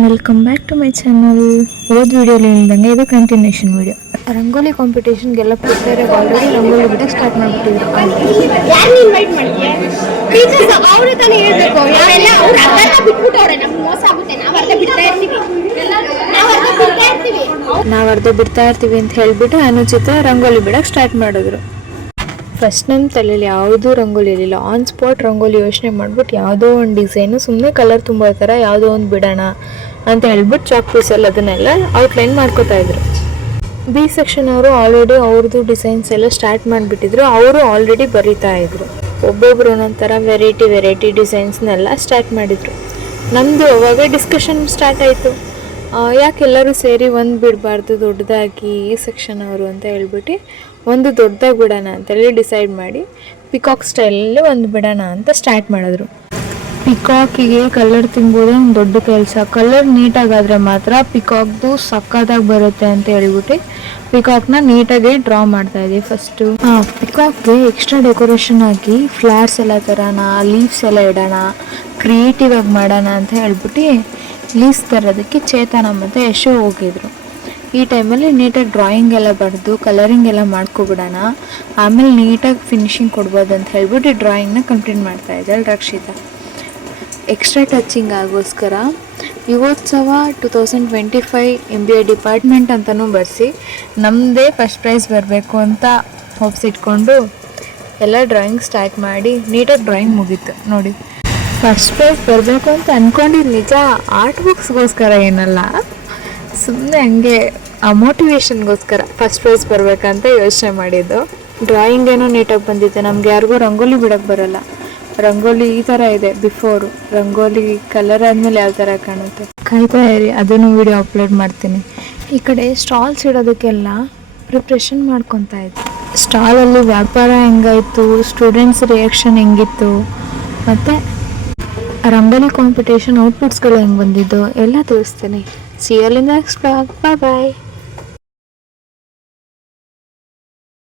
Welcome back to my channel. ಓದ್ ವಿಡಿಯೋಲಿ ಹೇಳ್ದಂಗೆ ಇದು ಕಂಟಿನ್ಯೂಷನ್ ವಿಡಿಯೋ. ರಂಗೋಲಿ ಕಾಂಪಿಟೇಷನ್ಗೆಲ್ಲ ಪ್ರಿಪೇರ್ ಆಗಿ ಆಲ್ರೆಡಿ ರಂಗೋಲಿ ಬಿಡಕ್ಕೆ ಸ್ಟಾರ್ಟ್ ಮಾಡಿಬಿಟ್ಟಿದ್ರು. ಯಾರು ಇನ್ವೈಟ್ ಮಾಡಿದ್ಯಾ? ಟೀಚರ್ಸ್ ಅವರು ತಾನೇ ಹೇಳ್ಬೇಕು. ಯಾರೆಲ್ಲ ಅವ್ರು ಅರ್ಧ ಬಿಟ್ಬಿಟ್ಟವ್ರೆ. ನಮ್ಗೆ ಮೋಸ ಆಗುತ್ತೆ. ನಾವು ಅರ್ಧ ಬಿಡ್ತಾ ಇರ್ತೀವಿ ಅಂತ ಹೇಳ್ಬಿಟ್ಟು ಅನುಚಿತ ರಂಗೋಲಿ ಬಿಡಕ್ಕೆ ಸ್ಟಾರ್ಟ್ ಮಾಡಿದ್ರು. ಫಸ್ಟ್ ನಮ್ಮ ತಲೆಯಲ್ಲಿ ಯಾವುದೂ ರಂಗೋಲಿ ಇರಲಿಲ್ಲ. ಆನ್ ಸ್ಪಾಟ್ ರಂಗೋಲಿ ಯೋಚನೆ ಮಾಡ್ಬಿಟ್ಟು ಯಾವುದೋ ಒಂದು ಡಿಸೈನು ಸುಮ್ಮನೆ ಕಲರ್ ತುಂಬೋ ಥರ ಯಾವುದೋ ಒಂದು ಬಿಡೋಣ ಅಂತ ಹೇಳ್ಬಿಟ್ಟು ಚಾಕ್ ಪೀಸಲ್ಲಿ ಅದನ್ನೆಲ್ಲ ಔಟ್ಲೈನ್ ಮಾಡ್ಕೋತಾ ಇದ್ರು. ಬಿ ಸೆಕ್ಷನ್ ಅವರು ಆಲ್ರೆಡಿ ಅವ್ರದ್ದು ಡಿಸೈನ್ಸ್ ಎಲ್ಲ ಸ್ಟಾರ್ಟ್ ಮಾಡಿಬಿಟ್ಟಿದ್ರು. ಅವರು ಆಲ್ರೆಡಿ ಬರೀತಾ ಇದ್ರು. ಒಬ್ಬೊಬ್ರು ಒಂದೊಂಥರ ವೆರೈಟಿ ಡಿಸೈನ್ಸ್ನೆಲ್ಲ ಸ್ಟಾರ್ಟ್ ಮಾಡಿದರು. ನಮ್ಮದು ಅವಾಗ ಡಿಸ್ಕಷನ್ ಸ್ಟಾರ್ಟ್ ಆಯಿತು. ಯಾಕೆಲ್ಲರೂ ಸೇರಿ ಒಂದು ಬಿಡಬಾರ್ದು ದೊಡ್ಡದಾಗಿ ಈ ಸೆಕ್ಷನ್ ಅವರು ಅಂತ ಹೇಳ್ಬಿಟ್ಟು ಒಂದು ದೊಡ್ಡದಾಗಿ ಬಿಡೋಣ ಅಂತೇಳಿ ಡಿಸೈಡ್ ಮಾಡಿ ಪಿಕಾಕ್ ಸ್ಟೈಲಲ್ಲಿ ಒಂದು ಬಿಡೋಣ ಅಂತ ಸ್ಟಾರ್ಟ್ ಮಾಡಿದ್ರು. ಪಿಕಾಕಿಗೆ ಕಲರ್ ತುಂಬೋದೇ ಒಂದು ದೊಡ್ಡ ಕೆಲಸ. ಕಲರ್ ನೀಟಾಗಾದರೆ ಮಾತ್ರ ಪಿಕಾಕ್ದು ಸಕ್ಕತ್ತಾಗಿ ಬರುತ್ತೆ ಅಂತ ಹೇಳ್ಬಿಟ್ಟು ಪಿಕಾಕ್ನ ನೀಟಾಗಿ ಡ್ರಾ ಮಾಡ್ತಾಯಿದ್ದೀವಿ ಫಸ್ಟು. ಪಿಕಾಕ್ಗೆ ಎಕ್ಸ್ಟ್ರಾ ಡೆಕೋರೇಷನ್ ಆಗಿ ಫ್ಲವರ್ಸ್ ಎಲ್ಲ ತರೋಣ, ಲೀವ್ಸ್ ಎಲ್ಲ ಇಡೋಣ, ಕ್ರಿಯೇಟಿವ್ ಆಗಿ ಮಾಡೋಣ ಅಂತ ಹೇಳ್ಬಿಟ್ಟು ಲೀವ್ಸ್ ತರೋದಕ್ಕೆ ಚೇತನ ಮತ್ತು ಯಶು ಹೋಗಿದ್ರು. ಈ ಟೈಮಲ್ಲಿ ನೀಟಾಗಿ ಡ್ರಾಯಿಂಗ್ ಎಲ್ಲ ಬರೆದು ಕಲರಿಂಗ್ ಎಲ್ಲ ಮಾಡ್ಕೊಬಿಡೋಣ, ಆಮೇಲೆ ನೀಟಾಗಿ ಫಿನಿಶಿಂಗ್ ಕೊಡ್ಬೋದು ಅಂತ ಹೇಳ್ಬಿಟ್ಟು ಡ್ರಾಯಿಂಗ್ನ ಕಂಪ್ಲೀಟ್ ಮಾಡ್ತಾಯಿದ್ದಾಳೆ ರಕ್ಷಿತಾ. ಎಕ್ಸ್ಟ್ರಾ ಟಚಿಂಗ್ ಆಗೋಸ್ಕರ ಯುವೋತ್ಸವ 2025 MBA ಡಿಪಾರ್ಟ್ಮೆಂಟ್ ಅಂತಲೂ ಬರೆಸಿ ನಮ್ಮದೇ ಫಸ್ಟ್ ಪ್ರೈಸ್ ಬರಬೇಕು ಅಂತ ಹೋಪ್ಸಿಟ್ಕೊಂಡು ಎಲ್ಲ ಡ್ರಾಯಿಂಗ್ ಸ್ಟಾರ್ಟ್ ಮಾಡಿ ನೀಟಾಗಿ ಡ್ರಾಯಿಂಗ್ ಮುಗೀತು. ನೋಡಿ, ಫಸ್ಟ್ ಪ್ರೈಸ್ ಬರಬೇಕು ಅಂತ ಅಂದ್ಕೊಂಡಿದ್ದು ನಿಜ. ಆರ್ಟ್ ಬುಕ್ಸ್ಗೋಸ್ಕರ ಏನಲ್ಲ, ಸುಮ್ಮನೆ ಹಂಗೆ ಆ ಮೋಟಿವೇಶನ್ಗೋಸ್ಕರ ಫಸ್ಟ್ ಪ್ರೈಸ್ ಬರಬೇಕಂತ ಯೋಚನೆ ಮಾಡಿದ್ದು. ಡ್ರಾಯಿಂಗ್ ಏನೋ ನೀಟಾಗಿ ಬಂದಿದೆ. ನಮ್ಗೆ ಯಾರಿಗೂ ರಂಗೋಲಿ ಬಿಡೋಕ್ಕೆ ಬರೋಲ್ಲ. ರಂಗೋಲಿ ಈ ಥರ ಇದೆ ಬಿಫೋರು, ರಂಗೋಲಿ ಕಲರ್ ಆದಮೇಲೆ ಯಾವ ಥರ ಕಾಣುತ್ತೆ. ಕಾಯ್ತಾ ಇರಿ, ಅದನ್ನು ವಿಡಿಯೋ ಅಪ್ಲೋಡ್ ಮಾಡ್ತೀನಿ. ಈ ಕಡೆ ಸ್ಟಾಲ್ಸ್ ಇಡೋದಕ್ಕೆಲ್ಲ ಪ್ರಿಪ್ರೇಷನ್ ಮಾಡ್ಕೊತಾ ಇದ್ದೆ. ಸ್ಟಾಲಲ್ಲಿ ವ್ಯಾಪಾರ ಹೆಂಗಾಯಿತು, ಸ್ಟೂಡೆಂಟ್ಸ್ ರಿಯಾಕ್ಷನ್ ಹೆಂಗಿತ್ತು, ಮತ್ತು ರಂಗೋಲಿ ಕಾಂಪಿಟೇಷನ್ ಔಟ್ಪುಟ್ಸ್ಗಳು ಹೆಂಗೆ ಬಂದಿದ್ದು ಎಲ್ಲ ತಿಳಿಸ್ತೀನಿ. See you in the next vlog. Bye bye.